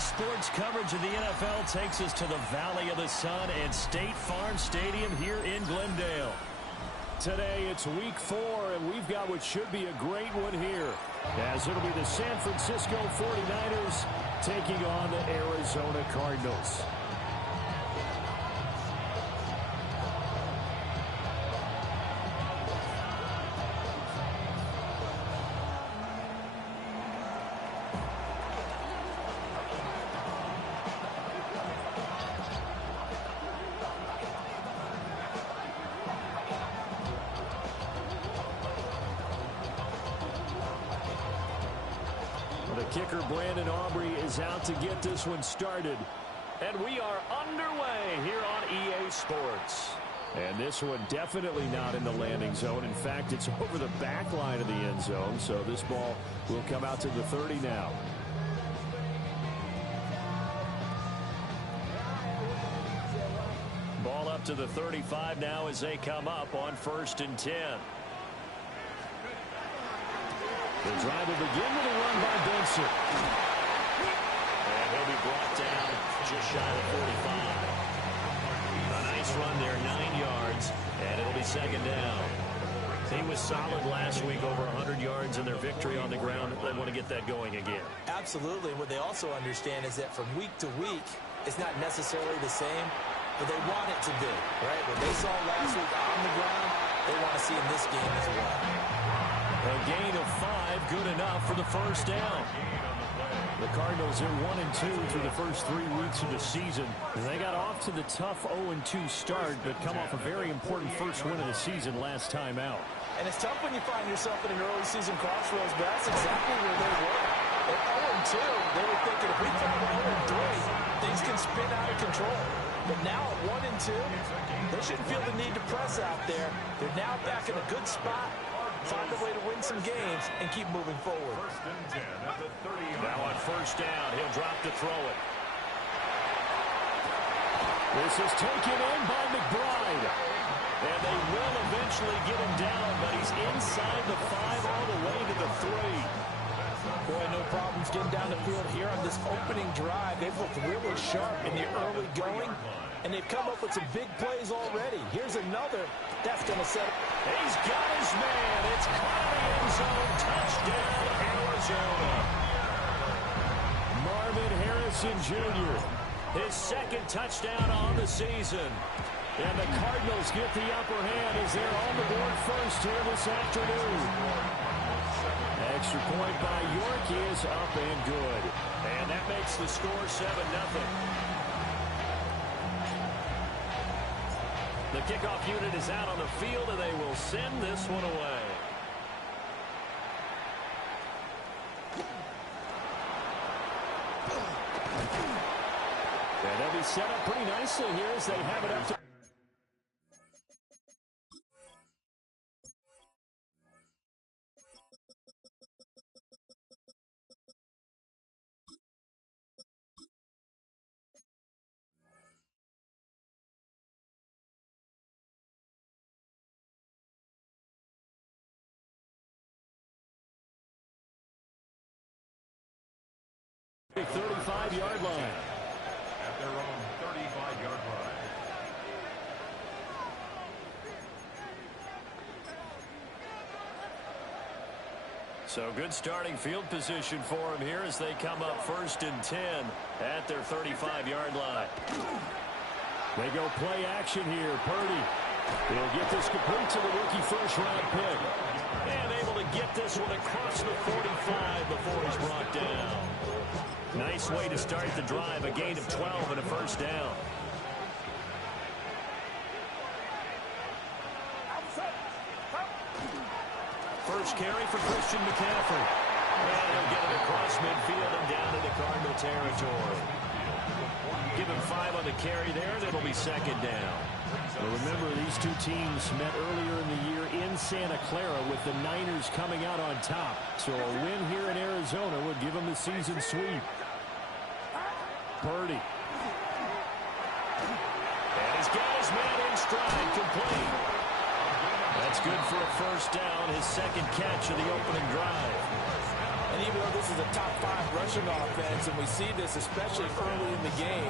Sports coverage of the NFL takes us to the Valley of the Sun and State Farm Stadium here in Glendale. Today it's week 4, and we've got what should be a great one here, as it'll be the San Francisco 49ers taking on the Arizona Cardinals. Kicker Brandon Aubrey is out to get this one started. And we are underway here on EA Sports. And this one definitely not in the landing zone. In fact, it's over the back line of the end zone. So this ball will come out to the 30 now. Ball up to the 35 now as they come up on 1st and 10. The drive will begin with a run by Benson. And he'll be brought down just shy of 45. A nice run there, 9 yards, and it'll be 2nd down. He was solid last week, over 100 yards in their victory on the ground. They want to get that going again. Absolutely. What they also understand is that from week to week, it's not necessarily the same, but they want it to be, right? What they saw last week on the ground, they want to see in this game as well. A gain of 5, good enough for the 1st down. The Cardinals are 1-2 through the first 3 weeks of the season. They got off to the tough 0-2 start, but come off a very important first win of the season last time out. And it's tough when you find yourself in an early season crossroads, but that's exactly where they were. At 0-2, they were thinking if we fall to 0-3, things can spin out of control. But now at 1-2, they shouldn't feel the need to press out there. They're now back in a good spot. Find a way to win some games and keep moving forward. 1st and 10 at the 30. Now on 1st down, he'll drop to throw it. This is taken in by McBride. And they will eventually get him down, but he's inside the 5 all the way to the 3. Boy, no problems getting down the field here on this opening drive. They've looked really sharp in the early going, and they've come up with some big plays already. Here's another. That's going to set up. He's got his man. It's caught in the end zone. Touchdown, Arizona. Marvin Harrison Jr., his 2nd touchdown on the season. And the Cardinals get the upper hand as they're on the board first here this afternoon. Extra point by York is up and good. And that makes the score 7-0. The kickoff unit is out on the field, and they will send this one away. And they'll be set up pretty nicely here as they have it up to... the 35-yard line. At their own 35-yard line. So good starting field position for them here as they come up 1st and 10 at their 35-yard line. They go play action here. Purdy. He'll get this complete to the rookie first-round pick. And able to get this one across the 45 before he's brought down. Nice way to start the drive. A gain of 12 and a 1st down. First carry for Christian McCaffrey. And he'll get it across midfield and down into Cardinal territory. Give him 5 on the carry there, and it'll be 2nd down. Well, remember, these two teams met earlier in the year in Santa Clara with the Niners coming out on top. So a win here in Arizona would give them the season sweep. Purdy. And he's got his man in stride, complete. That's good for a 1st down, his 2nd catch of the opening drive. And And even though this is a top 5 rushing offense, and we see this especially early in the game,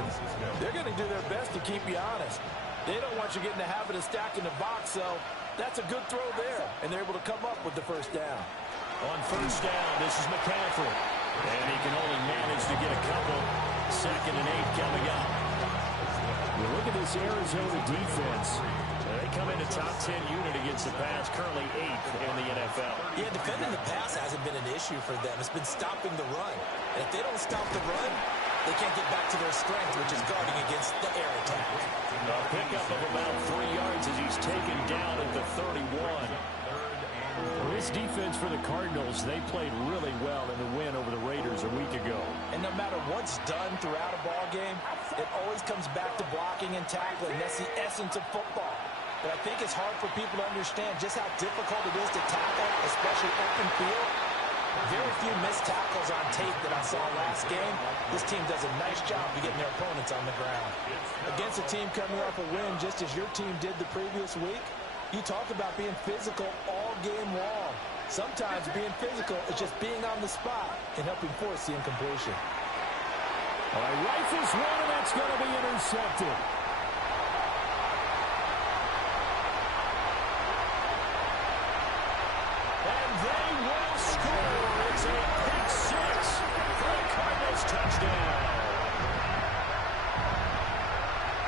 they're going to do their best to keep you honest. They don't want you getting the habit of stacking the box, so that's a good throw there. And they're able to come up with the first down. On first down, this is McCaffrey. And he can only manage to get a couple. 2nd and 8 coming up. You look at this Arizona defense. They come in a top 10 unit against the pass, currently 8th in the NFL. Yeah, defending the pass hasn't been an issue for them. It's been stopping the run. And if they don't stop the run, they can't get back to their strength, which is guarding against the air attack. A pickup of about 3 yards as he's taken down at the 31. Well, this defense for the Cardinals, they played really well in the win over the Raiders a week ago. And no matter what's done throughout a ball game, it always comes back to blocking and tackling. That's the essence of football. But I think it's hard for people to understand just how difficult it is to tackle, especially open field. Very few missed tackles on tape that I saw last game. This team does a nice job of getting their opponents on the ground. Against a team coming off a win just as your team did the previous week, you talk about being physical all game long. Sometimes being physical is just being on the spot and helping force the incompletion. All right, rifles one, and that's going to be intercepted. And they will score. It's a pick 6 for the Cardinals touchdown.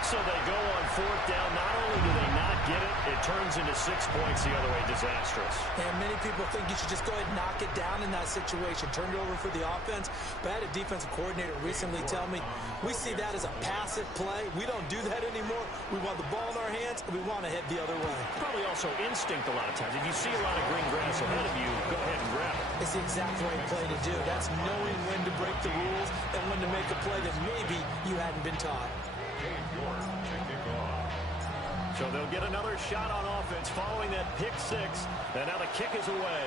So they go on 4th down. Not only do they not get it, it turns into 6 points the other way. Disastrous. And many people think you should just go ahead and knock it down in that situation. Turn it over for the offense. But I had a defensive coordinator recently tell me, we see that as a passive play. We don't do that anymore. We want the ball in our hands, and we want to head the other way. Probably also instinct a lot of times. If you see a lot of green grass ahead of you, go ahead and grab it. It's the exact right play to do. That's knowing when to break the rules and when to make a play that maybe you hadn't been taught. So they'll get another shot on offense following that pick 6. And now the kick is away.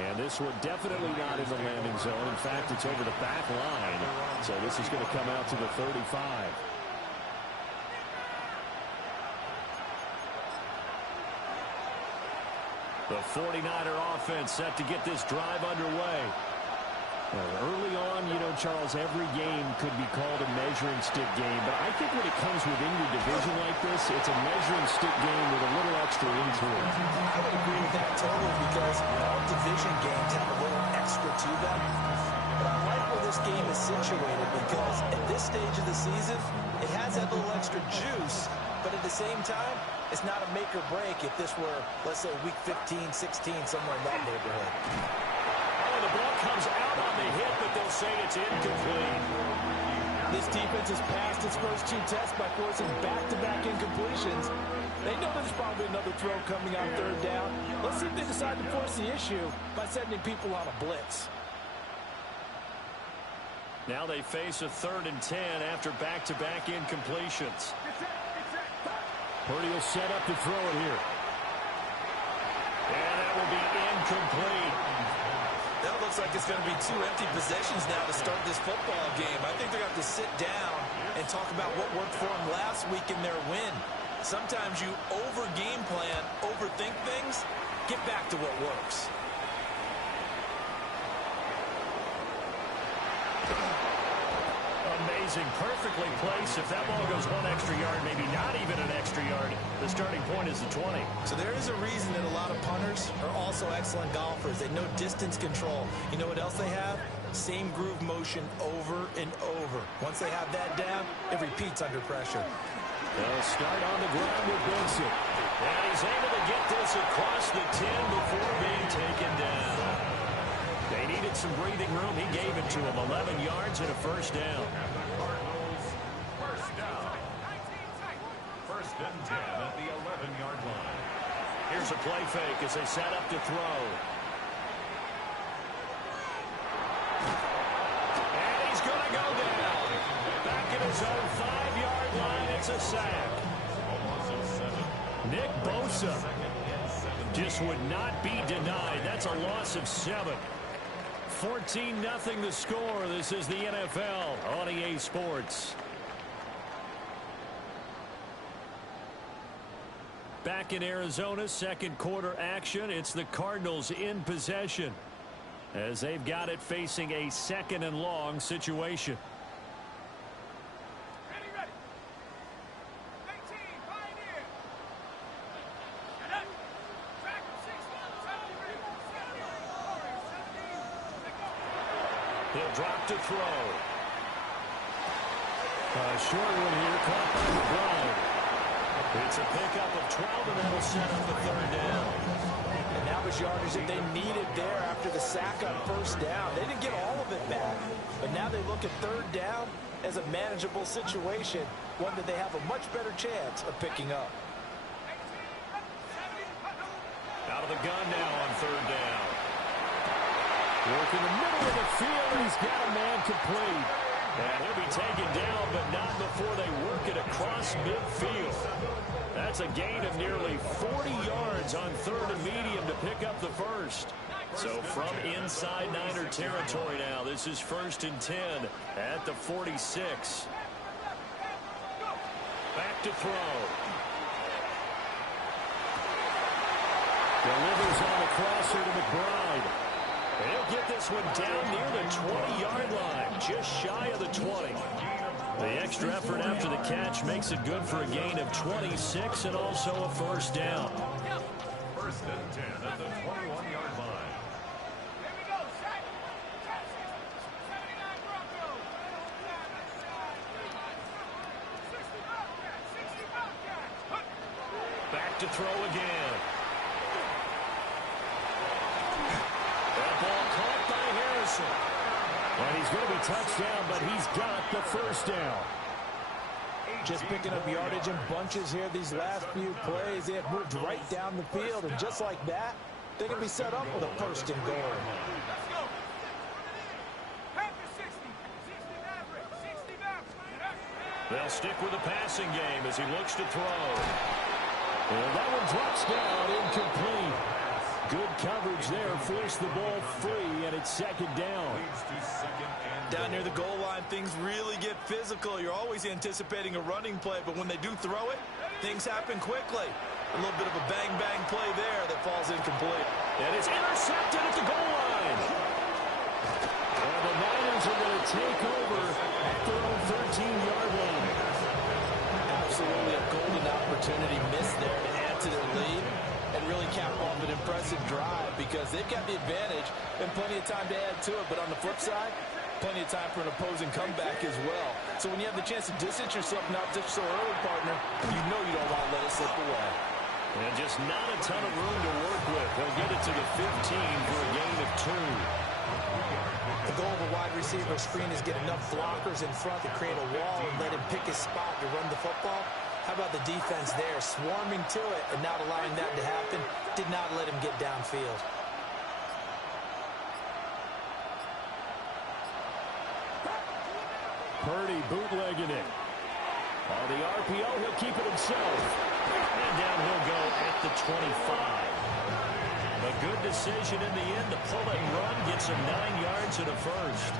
And this one definitely not in the landing zone. In fact, it's over the back line. So this is going to come out to the 35. The 49er offense set to get this drive underway. Early on, you know, Charles, every game could be called a measuring stick game. But I think when it comes within your division like this, it's a measuring stick game with a little extra into it. I would agree with that totally because all division games have a little extra to them. But I like where this game is situated because at this stage of the season, it has that little extra juice. But at the same time, it's not a make or break if this were, let's say, week 15, 16, somewhere in that neighborhood. The ball comes out on the hit, but they'll say it's incomplete. This defense has passed its first 2 tests by forcing back-to-back incompletions. They know there's probably another throw coming on 3rd down. Let's see if they decide to force the issue by sending people on a blitz. Now they face a 3rd and 10 after back-to-back incompletions. Purdy will set up to throw it here. And that will be incomplete. That looks like it's going to be 2 empty possessions now to start this football game. I think they're going to have to sit down and talk about what worked for them last week in their win. Sometimes you over-game plan, overthink things. Get back to what works. Amazing. Perfectly placed. If that ball goes 1 extra yard, maybe not even an extra yard, the starting point is the 20. So there is a reason that a lot of punters are also excellent golfers. They know distance control. You know what else they have? Same groove motion over and over. Once they have that down, it repeats under pressure. They'll start on the ground with Benson. And he's able to get this across the 10 before being taken down. They needed some breathing room. He gave it to him. 11 yards and a first down. First and 10 at the 11-yard line. Here's a play fake as they set up to throw. And he's going to go down. Back at his own 5-yard line. It's a sack. Nick Bosa just would not be denied. That's a loss of 7. 14-0 the score. This is the NFL on EA Sports. Back in Arizona, second quarter action. It's the Cardinals in possession as they've got it facing a second and long situation. He'll drop to throw. A short one here caught by McBride. It's a pickup of 12, and that'll set up a third down. And that was yardage that they needed there after the sack on first down. They didn't get all of it back, but now they look at third down as a manageable situation, one that they have a much better chance of picking up. Out of the gun now on third down. Work in the middle of the field, and he's got a man complete. And he'll be taken down, but not before they work it across midfield. That's a gain of nearly 40 yards on third and medium to pick up the first. So from inside Niner territory now, this is 1st and 10 at the 46. Back to throw. Delivers on the crosser to McBride. And he'll get this one down near the 20-yard line, just shy of the 20. The extra effort after the catch makes it good for a gain of 26 and also a first down. 1st and 10 at the 21-yard line. Back to throw again. That ball caught by Harrison. And he's going to be touched down, but he's got the first down. Just picking up yardage in bunches here these last few plays. They have moved right down the field, and just like that, they're going to be set up with a first and goal. They'll stick with the passing game as he looks to throw. And that one drops down, incomplete. Good coverage there, forced the ball free, and it's second down. Down near the goal line, things really get physical. You're always anticipating a running play, but when they do throw it, things happen quickly. A little bit of a bang-bang play there that falls incomplete. And it's intercepted at the goal line. And the Niners are going to take over at their own 13-yard line. Absolutely a golden opportunity missed there to add to their lead and really cap off an impressive drive because they've got the advantage and plenty of time to add to it. But on the flip side, plenty of time for an opposing comeback as well. So when you have the chance to distance yourself from opposition so early, partner, you know you don't want to let it slip away. And just not a ton of room to work with. They'll get it to the 15 for a gain of 2. The goal of a wide receiver screen is get enough blockers in front to create a wall and let him pick his spot to run the football. How about the defense there, swarming to it and not allowing that to happen? Did not let him get downfield. Purdy bootlegging it. On the RPO, he'll keep it himself. And down he'll go at the 25. A good decision in the end to pull and run, gets him 9 yards and a first.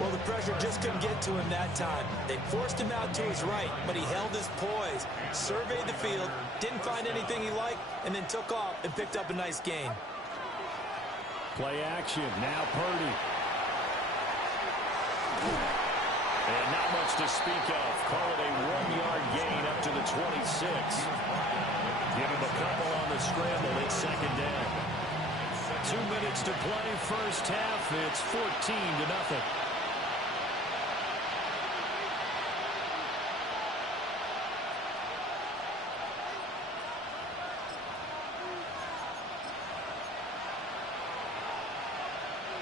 Well, the pressure just couldn't get to him that time. They forced him out to his right, but he held his poise, surveyed the field, didn't find anything he liked, and then took off and picked up a nice gain. Play action, now Purdy. And not much to speak of. Call it a 1-yard gain up to the 26. Give him a couple on the scramble. It's second down. 2 minutes to play first half. It's 14-0.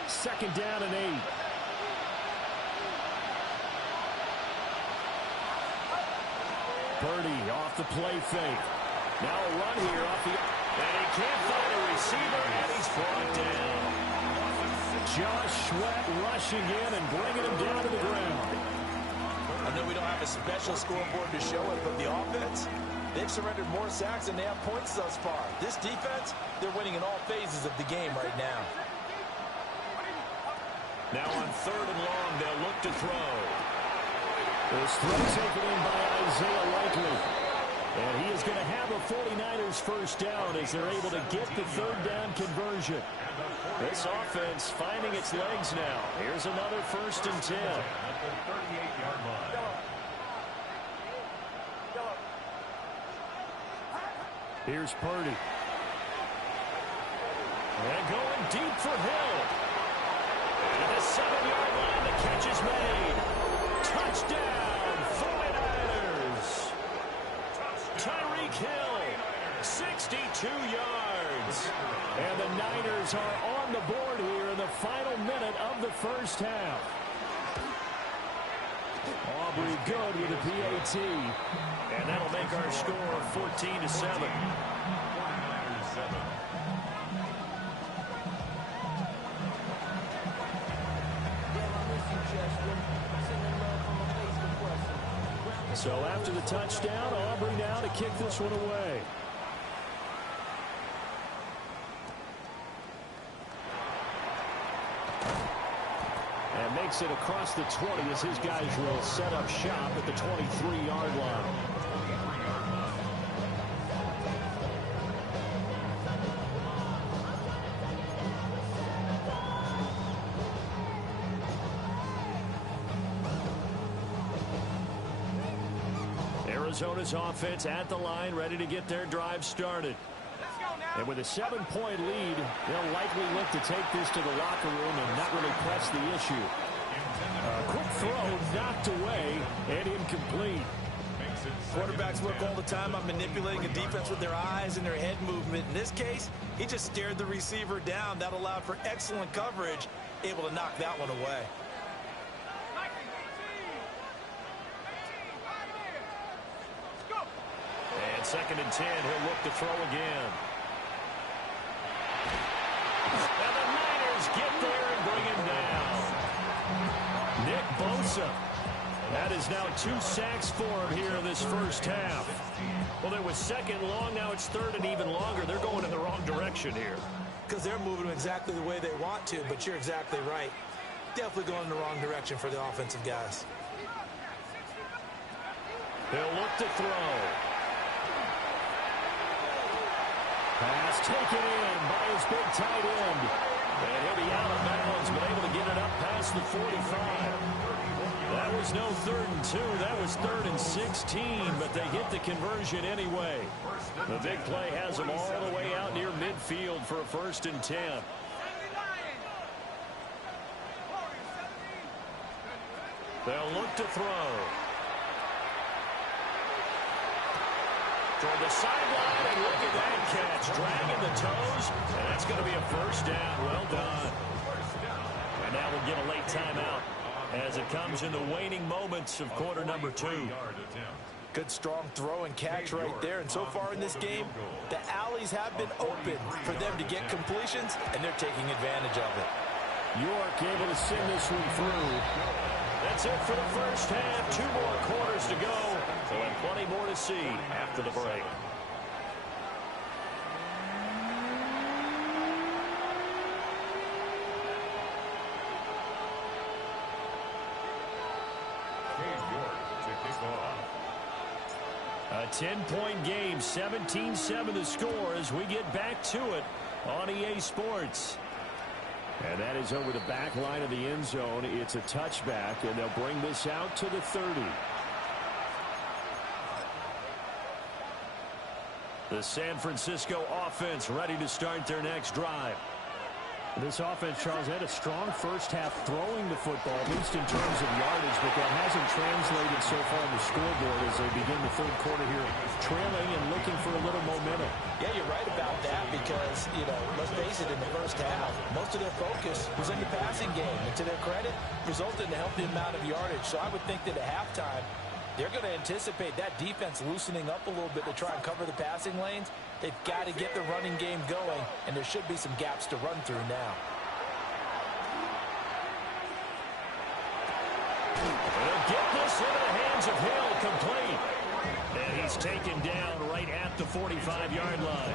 Second down and 8. Purdy off the play fake. Now a run here off the... And he can't find a receiver, and he's brought down. Josh Sweat rushing in and bringing him down to the ground. I know we don't have a special scoreboard to show it, but the offense, they've surrendered more sacks than they have points thus far. This defense, they're winning in all phases of the game right now. Now on third and long, they'll look to throw. This throw taken in by Isaiah Likely. And he is going to have a 49ers first down as they're able to get the third down conversion. This offense finding its legs now. Here's another 1st and 10. At the 38-yard line. Here's Purdy. And going deep for Hill. At the 7-yard line, the catch is made. Touchdown, 49ers. Tyreek Hill, 62 yards. And the Niners are on the board here in the final minute of the first half. Aubrey good with a PAT. And that'll make our score 14-7. So after the touchdown, Aubrey now to kick this one away. And makes it across the 20 as his guys will set up shop at the 23-yard line. Arizona's offense at the line, ready to get their drive started. And with a 7-point lead, they'll likely look to take this to the locker room and not really press the issue. A quick throw knocked away and incomplete. Quarterbacks work all the time on manipulating a defense with their eyes and their head movement. In this case, he just stared the receiver down. That allowed for excellent coverage, able to knock that one away. And 2nd and 10, he'll look to throw again. And the Niners get there and bring him down. Nick Bosa. That is now 2 sacks for him here in this first half. Well, it was 2nd long, now it's 3rd and even longer. They're going in the wrong direction here. Because they're moving exactly the way they want to, but you're exactly right. Definitely going in the wrong direction for the offensive guys. They'll look to throw. Pass taken in by his big tight end. And he'll be out of bounds, but able to get it up past the 45. That was no 3rd and 2. That was 3rd and 16, but they get the conversion anyway. The big play has them all the way out near midfield for a 1st and 10. They'll look to throw. Toward the sideline, and look at that catch. Dragging the toes, and that's going to be a 1st down. Well done. And now we'll get a late timeout as it comes in the waning moments of quarter number 2. Good strong throw and catch right there. And so far in this game, the alleys have been open for them to get completions, and they're taking advantage of it. York able to send this one through. That's it for the first half. 2 more quarters to go. So and plenty more to see after the break. A 10-point game, 17-7 the score as we get back to it on EA Sports. And that is over the back line of the end zone. It's a touchback, and they'll bring this out to the 30. The San Francisco offense ready to start their next drive. This offense, Charles, had a strong first half throwing the football, at least in terms of yardage, but that hasn't translated so far on the scoreboard as they begin the 3rd quarter here, trailing and looking for a little momentum. Yeah, you're right about that because, let's face it, in the first half, most of their focus was in the passing game. And to their credit, resulted in a healthy amount of yardage. So I would think that at halftime, they're going to anticipate that defense loosening up a little bit to try and cover the passing lanes. They've got to get the running game going, and there should be some gaps to run through now. They'll get this into the hands of Hill, complete. And he's taken down right at the 45-yard line.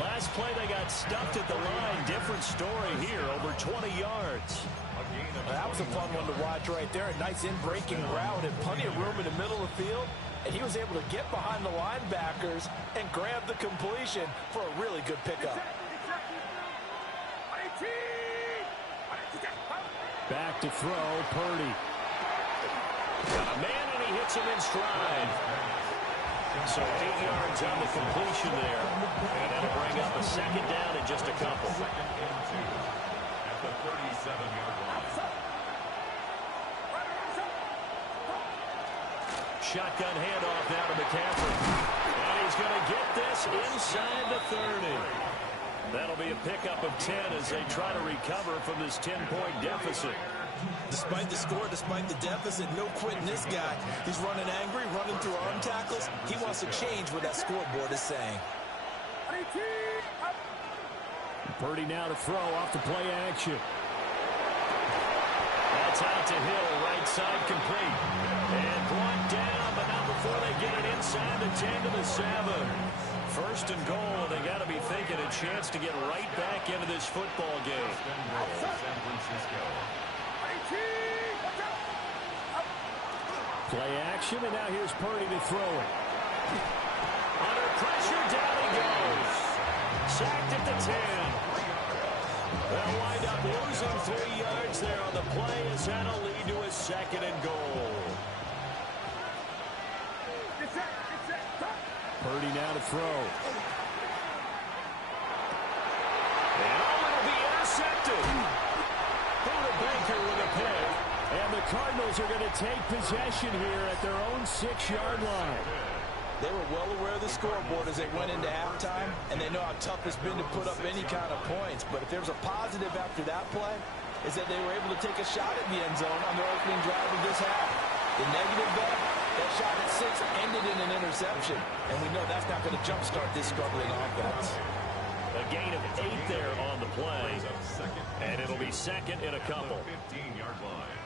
Last play, they got stuffed at the line. Different story here, over 20 yards. That was a fun one to watch right there. A nice in-breaking route and plenty of room in the middle of the field. and he was able to get behind the linebackers and grab the completion for a really good pickup. Back to throw, Purdy. Got a man, and he hits him in stride. So 8 yards on the completion there. And that'll bring up a second down in just a couple. Second and 2 at the 37-yard line. Shotgun handoff now to McCaffrey. And he's going to get this inside the 30. That'll be a pickup of 10 as they try to recover from this 10-point deficit. Despite the score, despite the deficit, no quitting this guy. He's running angry, running through arm tackles. He wants to change what that scoreboard is saying. Purdy now to throw off the play action. That's out to Hill, right side complete. And brought down, but not before they get it inside the 10 to the 7. First and goal, they got to be thinking a chance to get right back into this football game. San Francisco. Play action, and now here's Purdy to throw it. Under pressure, down he goes. Sacked at the 10. They'll wind up losing 3 yards there on the play as that'll lead to a second and goal. Purdy now to throw. And it'll be intercepted. Buda Baker with a pick. And the Cardinals are going to take possession here at their own 6-yard line. They were well aware of the scoreboard as they went into halftime, and they know how tough it's been to put up any kind of points. But if there's a positive after that play, is that they were able to take a shot at the end zone on their opening drive of this half. The negative, though, that shot at 6 ended in an interception, and we know that's not going to jumpstart this struggling offense. A gain of 8 there on the play, and it'll be second in a couple. 15-yard line.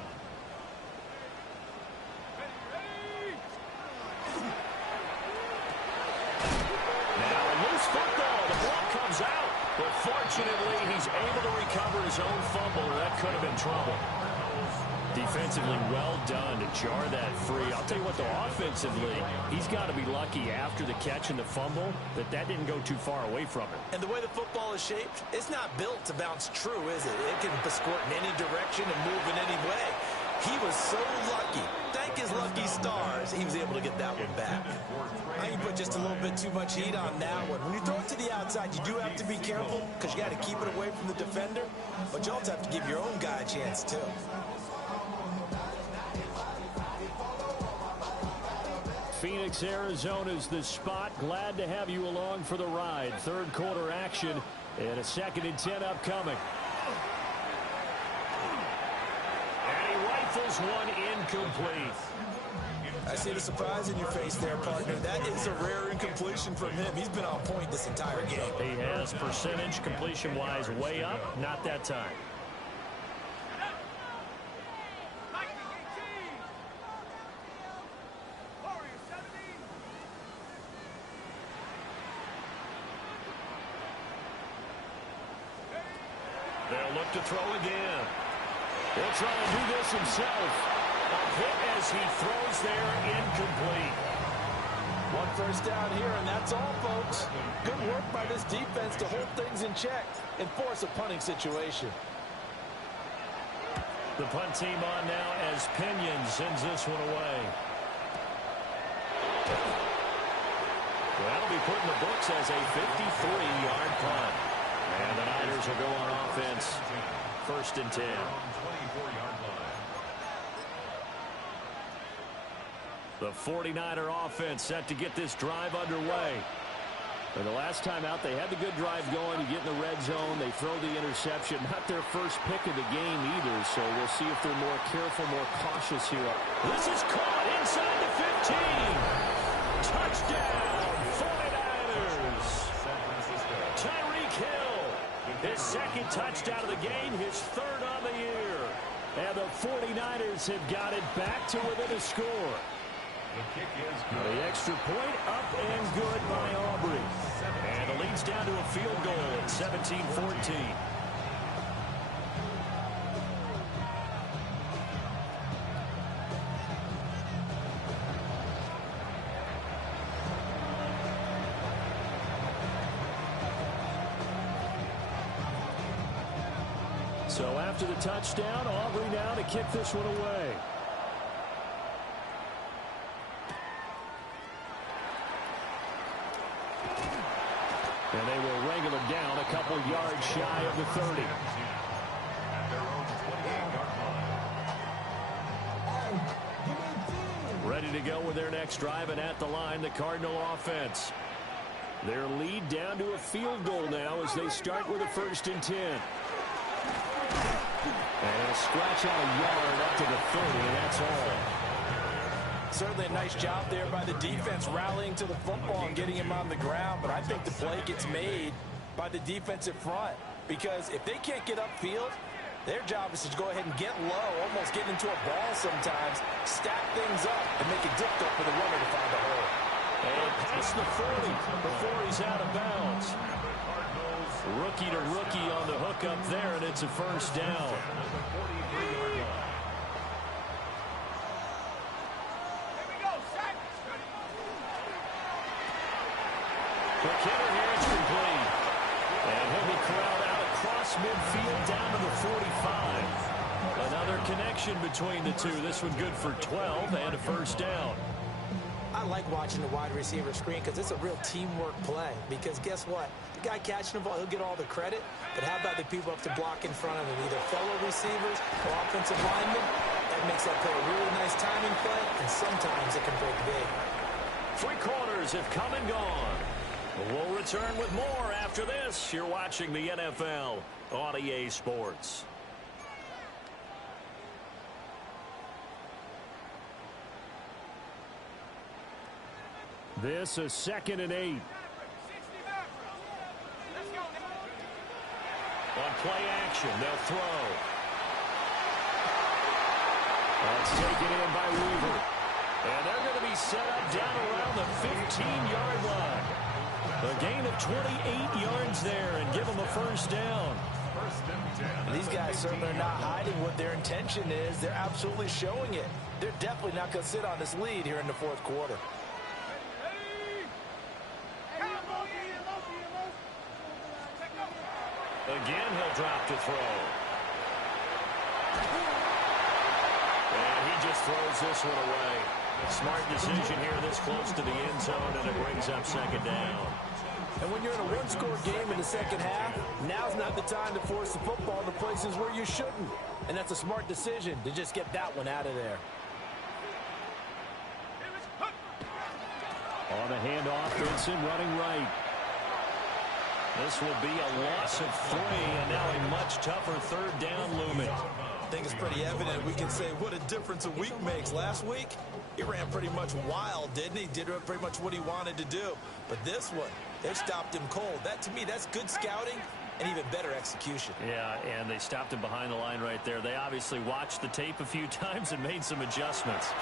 Now a loose football. The ball comes out. But fortunately, he's able to recover his own fumble, or that could have been trouble. Defensively well done to jar that free. I'll tell you what, though, offensively, he's got to be lucky after the catch and the fumble that didn't go too far away from him. And the way the football is shaped, it's not built to bounce true, is it? It can squirt in any direction and move in any way. He was so lucky. Thank his lucky stars, he was able to get that one back. I think you put just a little bit too much heat on that one. When you throw it to the outside, you do have to be careful because you got to keep it away from the defender, but you also have to give your own guy a chance, too. Phoenix, Arizona's the spot. Glad to have you along for the ride. Third quarter action and a 2nd and 10 upcoming. And he rifles one incomplete. I see the surprise in your face there, partner. That is a rare incompletion from him. He's been on point this entire game. He has percentage completion-wise way up. Not that time. They'll look to throw again. He'll try to do this himself. A hit as he throws there, incomplete. One first down here, and that's all, folks. Good work by this defense to hold things in check and force a punting situation. The punt team on now as Pinion sends this one away. Well, that'll be put in the books as a 53-yard punt. And the Niners will go on offense. 1st and 10. 24-yard line. The 49er offense set to get this drive underway. And the last time out, they had the good drive going. You get in the red zone. They throw the interception. Not their first pick of the game either, so we'll see if they're more careful, more cautious here. This is caught inside the 15. Touchdown, 49ers. Tyreek Hill, his 2nd touchdown of the game, his 3rd on the year. And the 49ers have got it back to within a score. The kick is good. The extra point up and good by Aubrey. And it leads down to a field goal at 17-14. So after the touchdown, Aubrey now to kick this one away. And they will wrangle him down a couple yards shy of the 30. Ready to go with their next drive, and at the line, the Cardinal offense. Their lead down to a field goal now as they start with a 1st and 10. And a scratch out a yard up to the 30, and that's all. Certainly a nice job there by the defense rallying to the football and getting him on the ground, but I think the play gets made by the defensive front because if they can't get upfield, their job is to go ahead and get low, almost get into a ball sometimes, stack things up, and make it difficult for the runner to find a hole. And past the 40 before he's out of bounds. Rookie to rookie on the hook up there, and it's a 1st down. McKinnon here is complete. And he'll be corralled out across midfield down to the 45. Another connection between the two. This one good for 12 and a 1st down. I like watching the wide receiver screen because it's a real teamwork play. Because guess what? The guy catching the ball, he'll get all the credit. But how about the people up to block in front of him? Either fellow receivers or offensive linemen. That makes that play a really nice timing play. And sometimes it can break big. 3 quarters have come and gone. We'll return with more after this. You're watching the NFL on EA Sports. This is 2nd and 8. On play action, they'll throw. That's taken in by Weaver. And they're going to be set up down around the 15-yard line. A gain of 28 yards there and give them a 1st down. These guys certainly are not hiding what their intention is. They're absolutely showing it. They're definitely not going to sit on this lead here in the 4th quarter. Again, he'll drop to throw. And he just throws this one away. Smart decision here this close to the end zone, and it brings up 2nd down. And when you're in a 1-score game in the 2nd half, now's not the time to force the football into places where you shouldn't. And that's a smart decision to just get that one out of there. On the handoff, Benson running right. This will be a loss of 3, and now a much tougher 3rd down looming. I think it's pretty evident. We can say what a difference a week makes. Last week, he ran pretty much wild, didn't he? Did pretty much what he wanted to do. But this one, they stopped him cold. That, to me, that's good scouting and even better execution. Yeah, and they stopped him behind the line right there. They obviously watched the tape a few times and made some adjustments.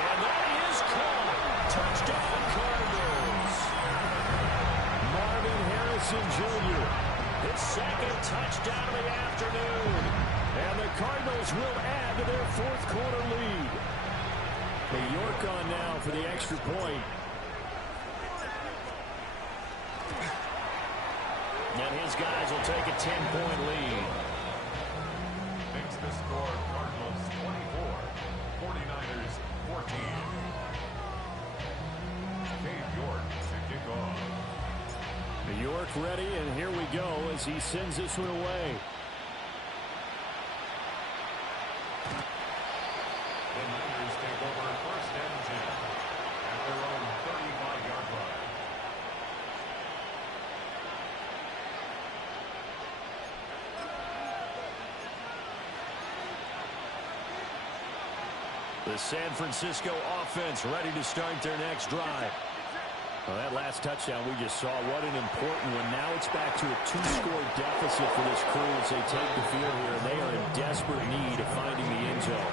And that is caught. Touchdown, Cardinals. Marvin Harrison Jr., his 2nd touchdown of the afternoon. And the Cardinals will add to their 4th quarter lead. New York on now for the extra point. And his guys will take a 10-point lead. Makes the score Cardinals 24, 49ers 14. Cade York to kick off. New York ready, and here we go as he sends this one away. The Niners take over 1st and 10 at their own 35-yard line. The San Francisco offense ready to start their next drive. Well, that last touchdown we just saw, what an important one. Now it's back to a 2-score deficit for this crew as they take the field here, and they are in desperate need of finding the end zone.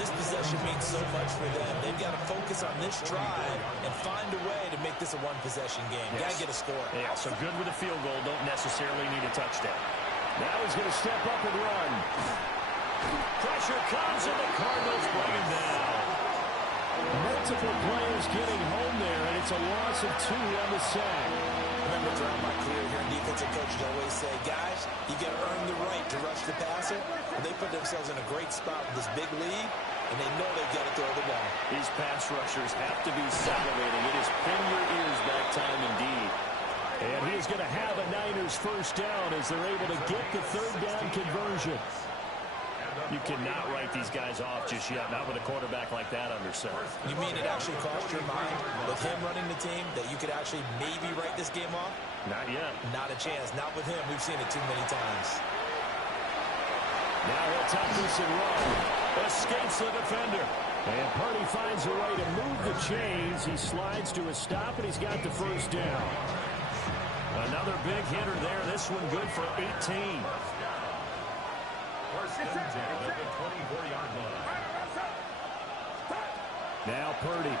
This possession means so much for them. They've got to focus on this drive and find a way to make this a 1-possession game. Got to get a score. Yeah, so good with a field goal. Don't necessarily need a touchdown. Now he's going to step up and run. Pressure comes, and the Cardinals bring him down. Multiple players getting home there, and it's a loss of 2 on the sack. Remember, throughout my career here in defensive coaches always say, guys, you got to earn the right to rush the passer. And they put themselves in a great spot with this big lead, and they know they've got to throw the ball. These pass rushers have to be salivating. It is pin your ears back time indeed. And he's going to have a Niners first down as they're able to get the third down conversion. You cannot write these guys off just yet, not with a quarterback like that under center. You mean it actually crossed your mind with him running the team that you could actually maybe write this game off? Not yet. Not a chance. Not with him. We've seen it too many times. Now he'll tuck this and run. Escapes the defender. And Purdy finds a way to move the chains. He slides to a stop, and he's got the first down. Another big hitter there. This one good for 18. First and 10 at the 24-yard line. Now Purdy.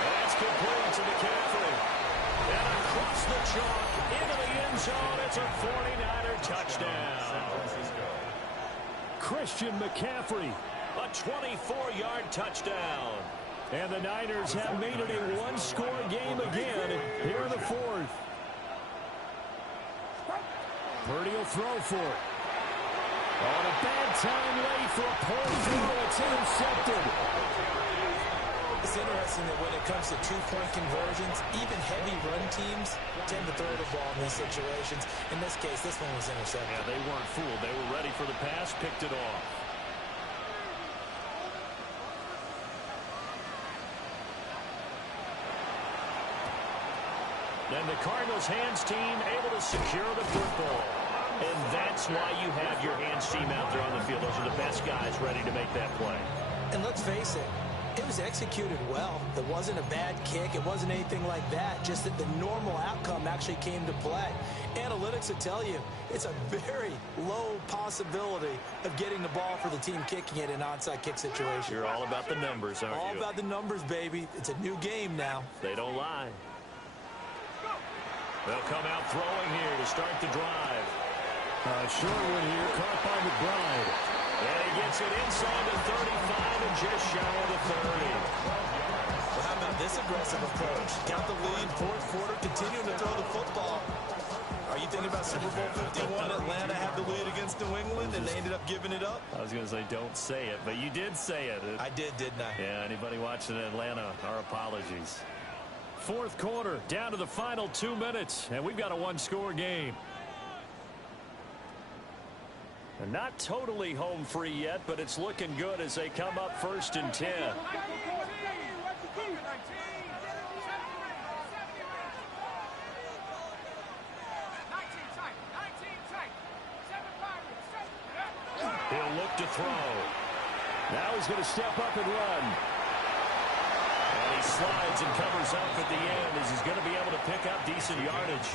That's complete to McCaffrey. And across the chalk into the end zone. It's a 49er touchdown. Christian McCaffrey, a 24-yard touchdown. And the Niners have made it a one-score game again here in the fourth. Purdy will throw for it. On a bad time late for a poor throw. It's intercepted. It's interesting that when it comes to two-point conversions, even heavy run teams tend to throw the ball in these situations. In this case, this one was intercepted. Yeah, they weren't fooled. They were ready for the pass, picked it off. And the Cardinals hands team able to secure the football. And that's why you have your hands team out there on the field. Those are the best guys ready to make that play. And let's face it, it was executed well. It wasn't a bad kick. It wasn't anything like that. Just that the normal outcome actually came to play. Analytics will tell you it's a very low possibility of getting the ball for the team kicking it in an onside kick situation. You're all about the numbers, aren't you? All about the numbers, baby. It's a new game now. They don't lie. They'll come out throwing here to start the drive. Short one here, caught by McBride. And he gets it inside the 35 and just shy of the 30. Well, how about this aggressive approach? Got the lead, fourth quarter, continuing to throw the football. Are you thinking about Super Bowl 51? Atlanta had the lead against New England, and they ended up giving it up? I was going to say don't say it, but you did say it. I did, didn't I? Yeah, anybody watching Atlanta, our apologies. Fourth quarter, down to the final 2 minutes, and we've got a one-score game. And not totally home free yet, but it's looking good as they come up first and 10. He'll look to throw. Now he's going to step up and run. And he slides and covers up at the end as he's going to be able to pick up decent yardage.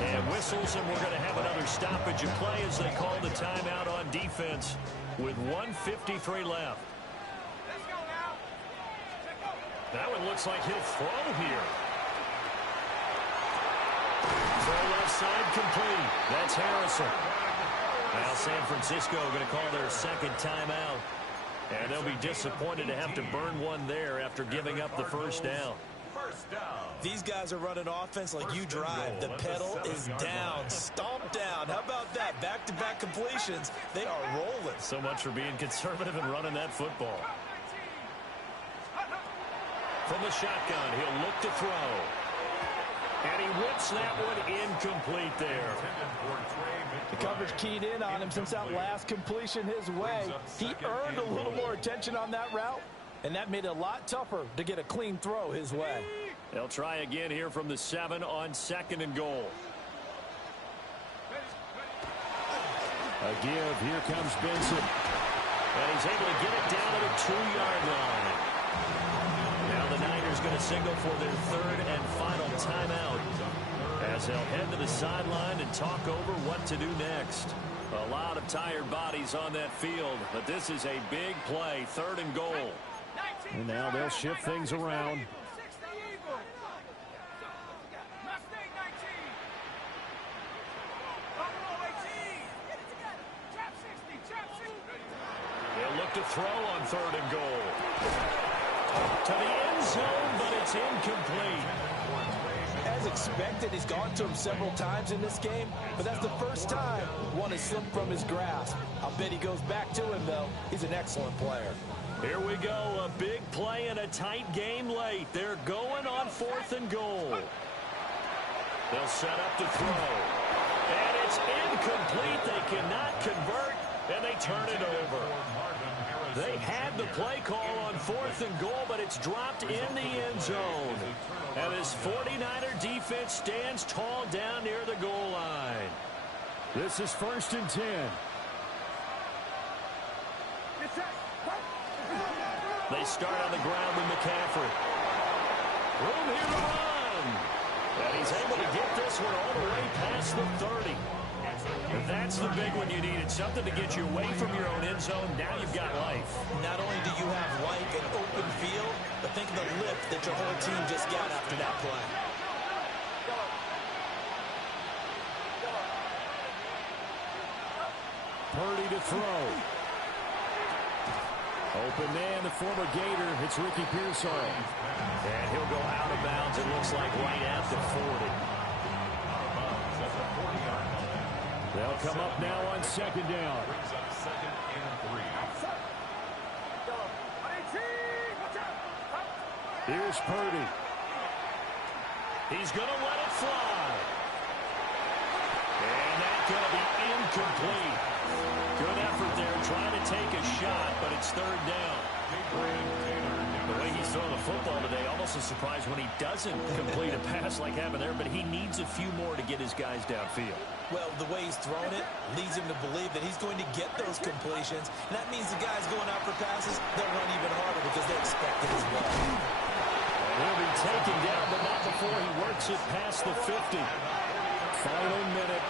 And whistles, and we're going to have another stoppage of play as they call the timeout on defense with 1:53 left. That one looks like he'll throw here. Throw left side complete. That's Harrison. Now San Francisco going to call their second timeout. And they'll be disappointed to have to burn one there after giving up the first down. These guys are running offense like you drive. The pedal is down, stomped down. How about that? Back-to-back completions. They are rolling. So much for being conservative and running that football. From the shotgun, he'll look to throw. And he whips that one incomplete there. The coverage keyed in on him since that last completion his way. He earned a little more attention on that route, and that made it a lot tougher to get a clean throw his way. They'll try again here from the 7 on second and goal. A give. Here comes Benson. And he's able to get it down to the 2-yard line. Now the Niners going to signal for their third and final timeout as they'll head to the sideline and talk over what to do next. A lot of tired bodies on that field, but this is a big play, third and goal. And now they'll shift things around. They'll look to throw on 3rd and goal. To the end zone, but it's incomplete. As expected, he's gone to him several times in this game, but that's the first time one has slipped from his grasp. I'll bet he goes back to him, though. He's an excellent player. Here we go, a big play in a tight game late. They're going on 4th and goal. They'll set up to throw. And it's incomplete. They cannot convert, and they turn it over. They had the play call on 4th and goal, but it's dropped in the end zone. And this 49er defense stands tall down near the goal line. This is 1st and 10. They start on the ground with McCaffrey. Room here to run. And he's able to get this one all the way past the 30. And that's the big one you needed. Something to get you away from your own end zone. Now you've got life. Not only do you have life and open field, but think of the lift that your whole team just got after that play. Purdy to throw. Open man, the former Gator. It's Ricky Pearsall. And he'll go out of bounds, it looks like, right at the 40. They'll come up now on 2nd down. Here's Purdy. He's going to let it fly. And that's going to be incomplete. Good effort there trying to take a shot, but it's 3rd down. The way he's throwing the football today, almost a surprise when he doesn't complete a pass like having there, but he needs a few more to get his guys downfield. Well, the way he's thrown it leads him to believe that he's going to get those completions. And that means the guys going out for passes, they'll run even harder because they expect it as well. And he'll be taken down, but not before he works it past the 50. Final minute,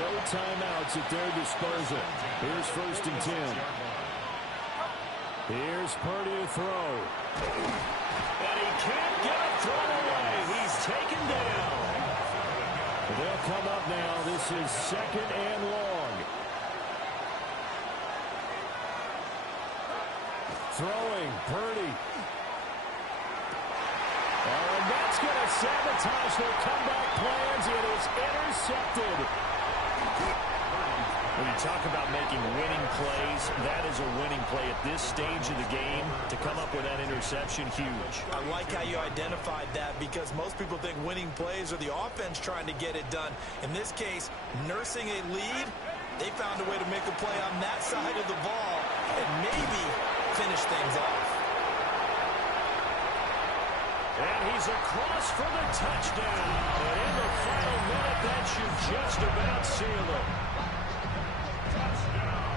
no timeouts at their disposal. Here's 1st and 10. Here's Purdy to throw. And he can't get it thrown away. He's taken down. They'll come up now. This is 2nd and long. Throwing, Purdy. And that's going to sabotage their comeback plans. It is intercepted. When you talk about making winning plays, that is a winning play at this stage of the game. To come up with that interception, huge. I like how you identified that because most people think winning plays are the offense trying to get it done. In this case, nursing a lead, they found a way to make a play on that side of the ball and maybe finish things off. And he's across for the touchdown. And in the final minute, that should just about seal it.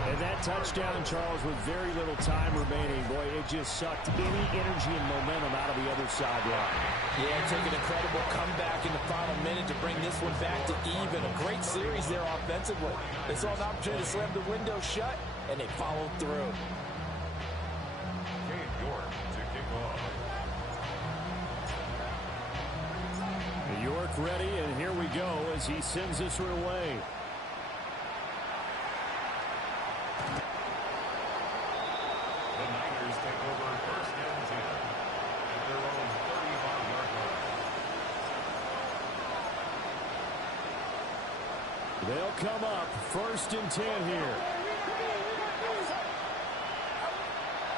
And that touchdown, Charles, with very little time remaining, boy, it just sucked any energy and momentum out of the other sideline. Yeah, take an incredible comeback in the final minute to bring this one back to even. A great series there offensively. They saw an opportunity to slam the window shut, and they followed through. Cade York to kick off. York ready, and here we go as he sends this one away. The Niners take over 1st and 10 at their own 35-yard line. They'll come up 1st and 10 here.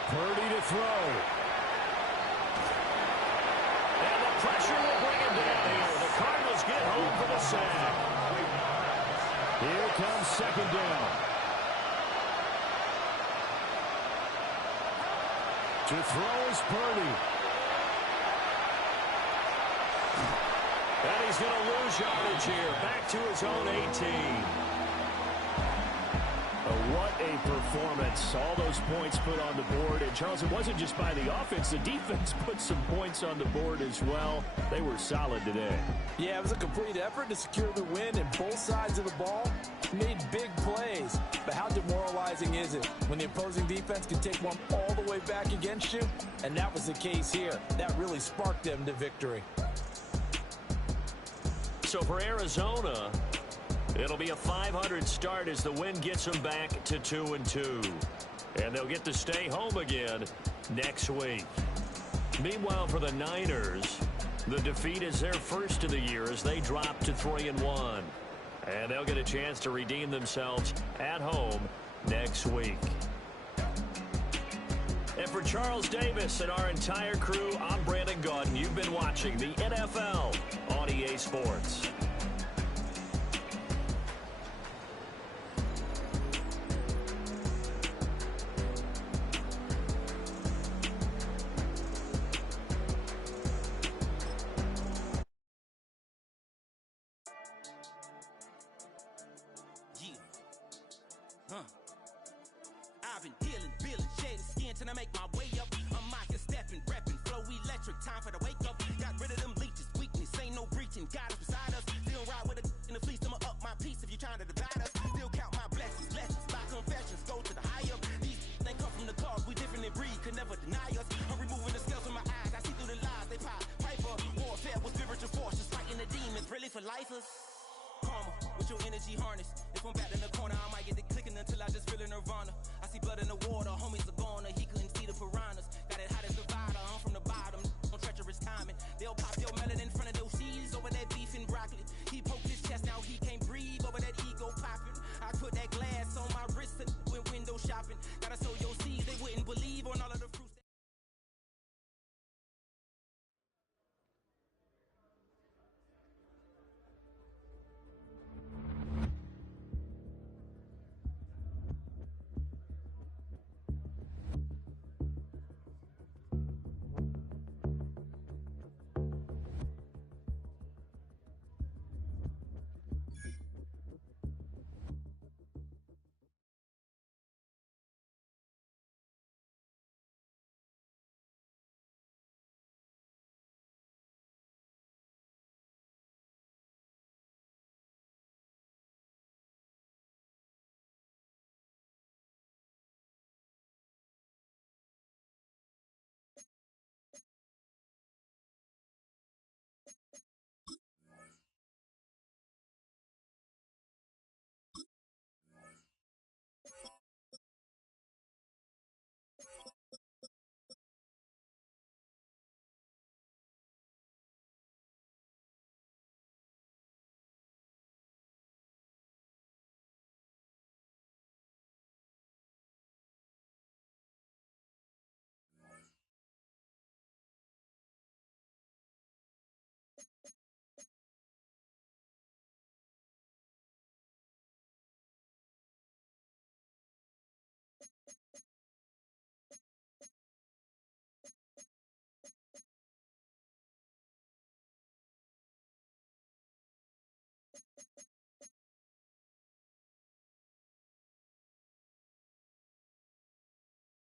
Purdy to throw. And the pressure will bring him down here. The Cardinals get home for the sack. Here comes 2nd down. To throw is Purdy. And he's going to lose yardage here. Back to his own 18. What a performance. All those points put on the board. And, Charles, it wasn't just by the offense. The defense put some points on the board as well. They were solid today. Yeah, it was a complete effort to secure the win, and both sides of the ball made big plays. But how demoralizing is it when the opposing defense can take one all the way back against you? And that was the case here. That really sparked them to victory. So for Arizona, it'll be a 500 start as the win gets them back to 2-2. And they'll get to stay home again next week. Meanwhile, for the Niners, the defeat is their first of the year as they drop to 3-1. And they'll get a chance to redeem themselves at home next week. And for Charles Davis and our entire crew, I'm Brandon Gaudin. You've been watching the NFL on EA Sports. I've been dealing, billing, shading skin till I make my way up. I'm mocking, stepping, repping, flow electric, time for the wake up. Got rid of them leeches, weakness, ain't no breaching. God is beside us, still ride with a in the fleece. I'ma up my piece if you're trying to divide us. Still count my blessings, lessons, by confessions, go to the high up. These they come from the cause, we different in breed, could never deny us. I'm removing the scales from my eyes, I see through the lies, they pop. Piper, warfare with spiritual forces, fighting the demons, really for lifers. Karma, with your energy harness. If I'm back in the corner, I might get it clicking until I just feel a nirvana. I see blood in the water, homies are goner. He couldn't see the piranhas. Got it hot as Nevada, I'm from the bottom. On treacherous timing. They'll pop your melon in front of those seeds over that beef and broccoli. He poked his chest, now he